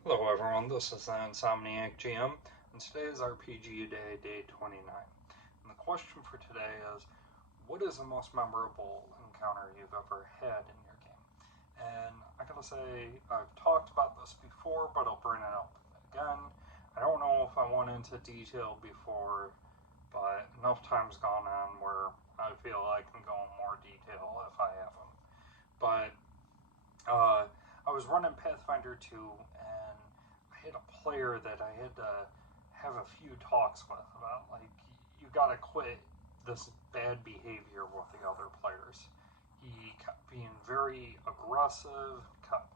Hello everyone, this is the Insomniac GM, and today is RPG Day, Day 29. And the question for today is, what is the most memorable encounter you've ever had in your game? And I gotta say, I've talked about this before, but I'll bring it up again. I don't know if I went into detail before, but enough time's gone on where I feel I can go in more detail if I haven't. But uh, I was running Pathfinder 2, and I had a player that I had to have a few talks with about, like, you gotta quit this bad behavior with the other players. He kept being very aggressive, kept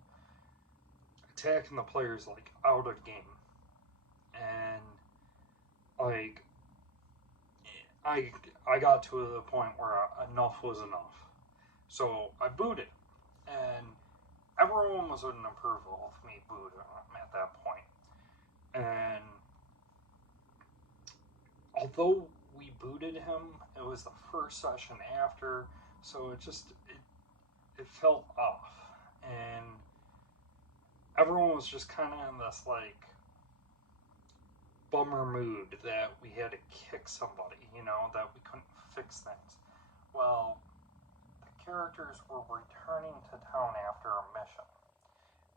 attacking the players, like, out of game. And, like, I, I got to the point where enough was enough. So I booted, and everyone was in approval of me booting him at that point. And although we booted him, it was the first session after, so it felt off, and everyone was just kind of in this like bummer mood that we had to kick somebody, that we couldn't fix things. Well, the characters were returning to town after a mission,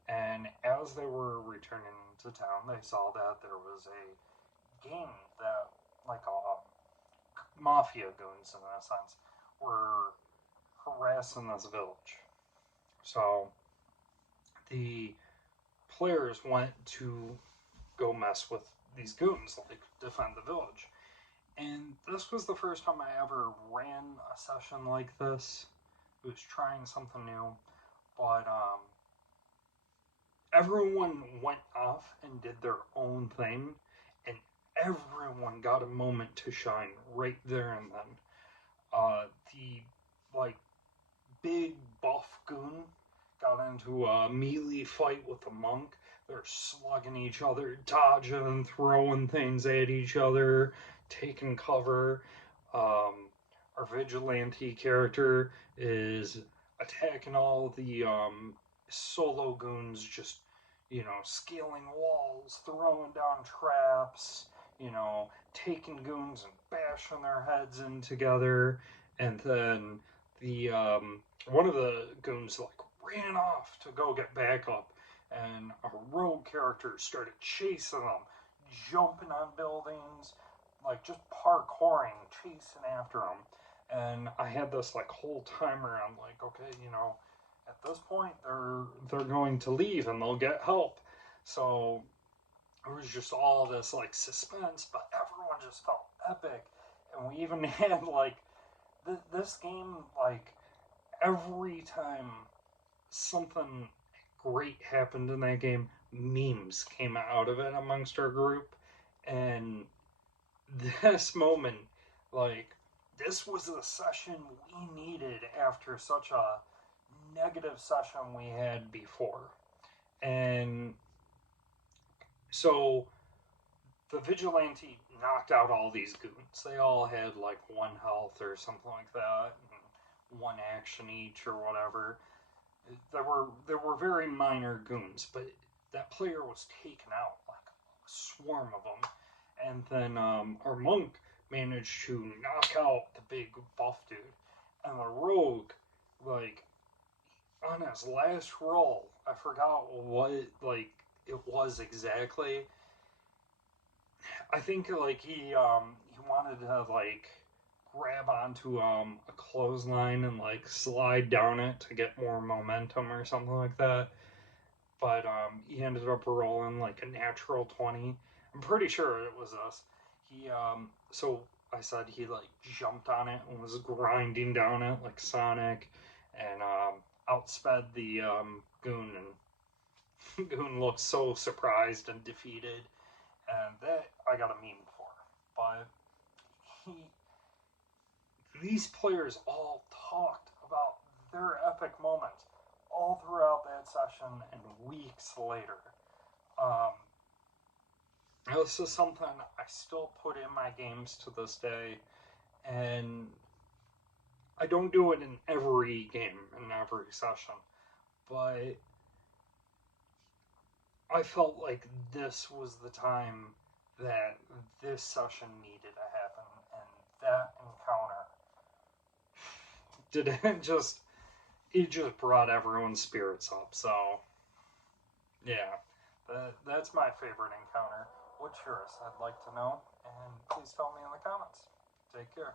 and as they were returning to town, they saw that there was a game that, like, mafia goons in a sense, were harassing this village. So the players went to go mess with these goons, like defend the village. And this was the first time I ever ran a session like this. It was trying something new, but everyone went off and did their own thing, and everyone got a moment to shine right there and then. The like big buff goon got into a melee fight with a monk. They're slugging each other, dodging, throwing things at each other, taking cover. Our vigilante character is attacking all the solo goons, just, scaling walls, throwing down traps, taking goons and bashing their heads in together. And then the one of the goons like ran off to go get backup, and a rogue character started chasing them, jumping on buildings, like just parkouring, chasing after them. And I had this like whole timer. I'm like, okay, at this point they're going to leave and they'll get help. So it was just all this like suspense, but everyone just felt epic. And we even had like this game, like every time something great happened in that game, memes came out of it amongst our group. And this moment, like, this was the session we needed after such a negative session we had before. And so the vigilante knocked out all these goons. They all had like one health or something like that, and one action each or whatever. There were very minor goons, but that player was taken out like a swarm of them. And then our monk managed to knock out the big buff dude, and the rogue, like, on his last roll, I forgot what like it was exactly. I think like he wanted to like grab onto a clothesline and like slide down it to get more momentum or something like that. But he ended up rolling like a natural 20. I'm pretty sure it was us. So I said he like jumped on it and was grinding down it like Sonic, and outsped the goon, and goon looked so surprised and defeated, and that I got a meme for. But he, these players all talked about their epic moments all throughout that session and weeks later. Um, this is something I still put in my games to this day, and I don't do it in every game, in every session, but I felt like this was the time that this session needed to happen, and that encounter did it just brought everyone's spirits up. So yeah, that's my favorite encounter. What's yours? I'd like to know, and please tell me in the comments. Take care.